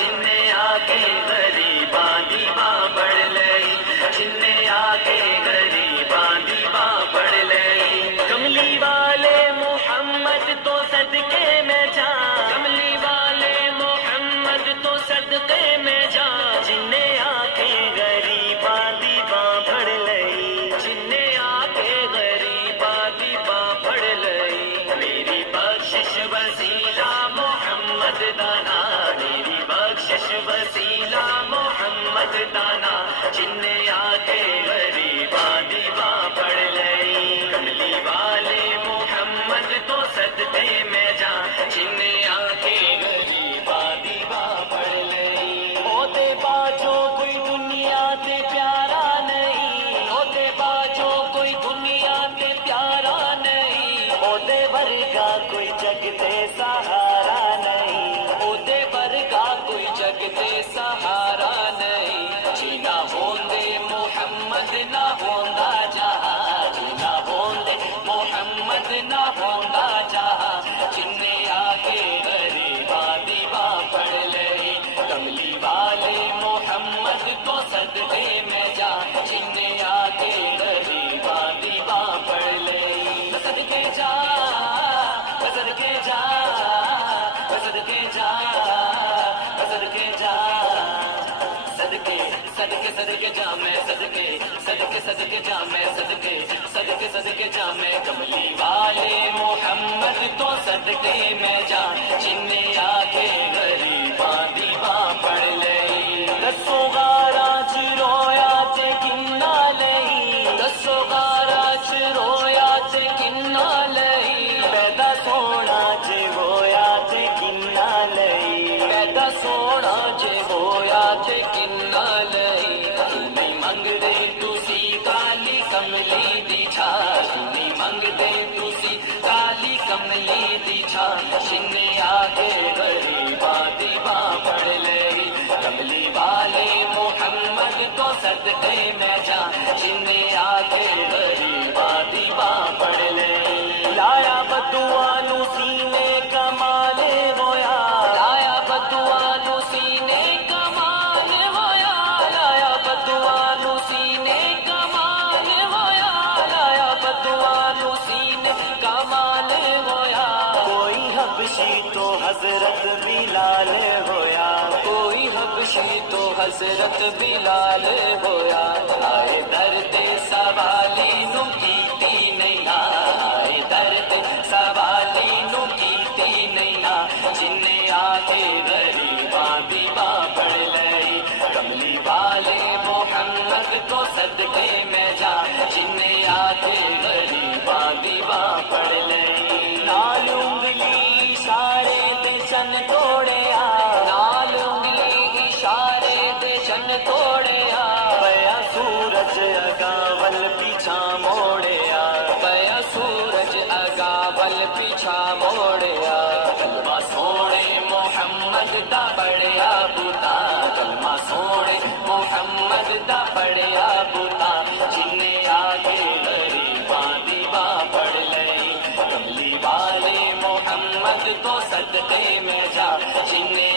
جننے آ کے غریباں دی باں پڑھ لئی، جننے آ کے غریباں دی باں پڑھ لئی، کملی والے محمد تو صدقے میں جا، کملی والے محمد تو صدقے میں جا، جننے آ کے غریباں دی باں پڑھ لئی، جننے آ کے غریباں دی باں پڑھ لئی، میری بخشش وسیلہ محمد دانا، میری بخشش وسیلہ محمد دانا، جننے آ کے غریباں دی باں پڑھ لئی، کملی والے محمد تو صدقے میں جا، جننے آ کے غریباں دی باں پڑھ لئی، اوتے باجو کوئی دنیا تے پیارا نہیں، اوتے باجو کوئی دنیا تے پیارا نہیں، اوتے ورگا کوئی جگ تے سہارا نہیں، اوتے ورگا کوئی جگ تے سہارا نہیں، جینا ہوندے محمد نہ ہوندا جہاں، جینا ہوندے محمد نہ ہوندا جہاں، جننے آ کے غریباں دی باں پڑھ لئی، کملی والے محمد تو صدقے میں جا، جننے آ کے غریباں دی باں پڑھ لئی، صدقے جا، صدقے جا، صدقے جا، صدقے جا، صدقے صدقے صدقے جا میں، صدقے صدقے صدقے جا میں، صدقے صدقے صدقے جا میں، کملی والے محمد تو صدقے میں جا، جننے آ کے غریباں دی باں پڑھ لئی، دسو غاراں چ رویا تے کنا لئی، دسو غاراں چ رویا تے کنا لئی، پیدا سونا جے ہویا تے کنا لئی، پیدا سونا جے ہویا تے کنا لئی، نہیں منگدے تسی کالی کملی دی چھاں، نہیں منگدے تسی کالی کملی دی چھاں، جننے آ کے غریباں دی باں پڑھ لئی، کملی والے محمد تو صدقے میں جا، جننے آ کے غریباں دی باں پڑھ لئی، لایا بدعا نو سینے کمال ہویا، لایا بدعا نو سینے کمال ہویا، لایا بدعا نو سینے کمال ہویا، لایا بدعا نو سینے کمال ہویا، کوئی حبشی تو حضرت بلال ہویا، کوئی حبشی تو حضرت بلال ہویا، آئے درد سوالی نو کیتی نہیں، آئے درد سوالی نو کیتی نہیں، جننے آ کے غریباں دی باں پڑھ لئی، کملی والے محمد تو صدقے میں جا، جننے آ کے غریباں دی باں پڑھ لئی، نال انگلی اشارے دے چن توڑیا، نال انگلی اشارے دے چن توڑیا، پیا سورج اگاول پیچھا موڑیا، پیا سورج اگاول پیچھا موڑیا، کلمہ سونے محمد دا بڑیا بوتا، کلمہ سونے محمد دا بڑیا بوتا، جننے آ کے غریباں دی باں پڑھ لئی، کملی والے محمد تو صدقے میں جا، جننے